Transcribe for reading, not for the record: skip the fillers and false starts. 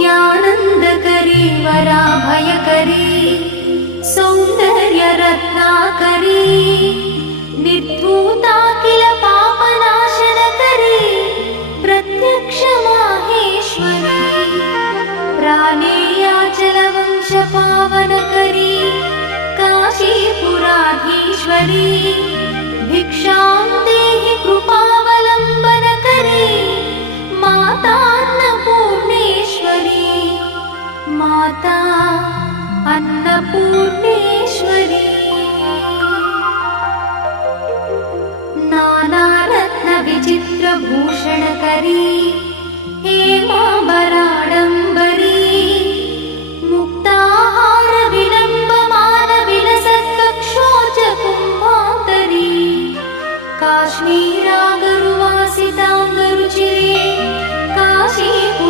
नित्यानन्दकरी वराभयकरी सौन्दर्यरत्नाकरी निर्धूताखिल पापनाशनकरी प्रत्यक्ष माहेश्वरी प्राणेयाचलवंशपावनकरी काशीपुराधीश्वरी भिक्षां देहि कृपा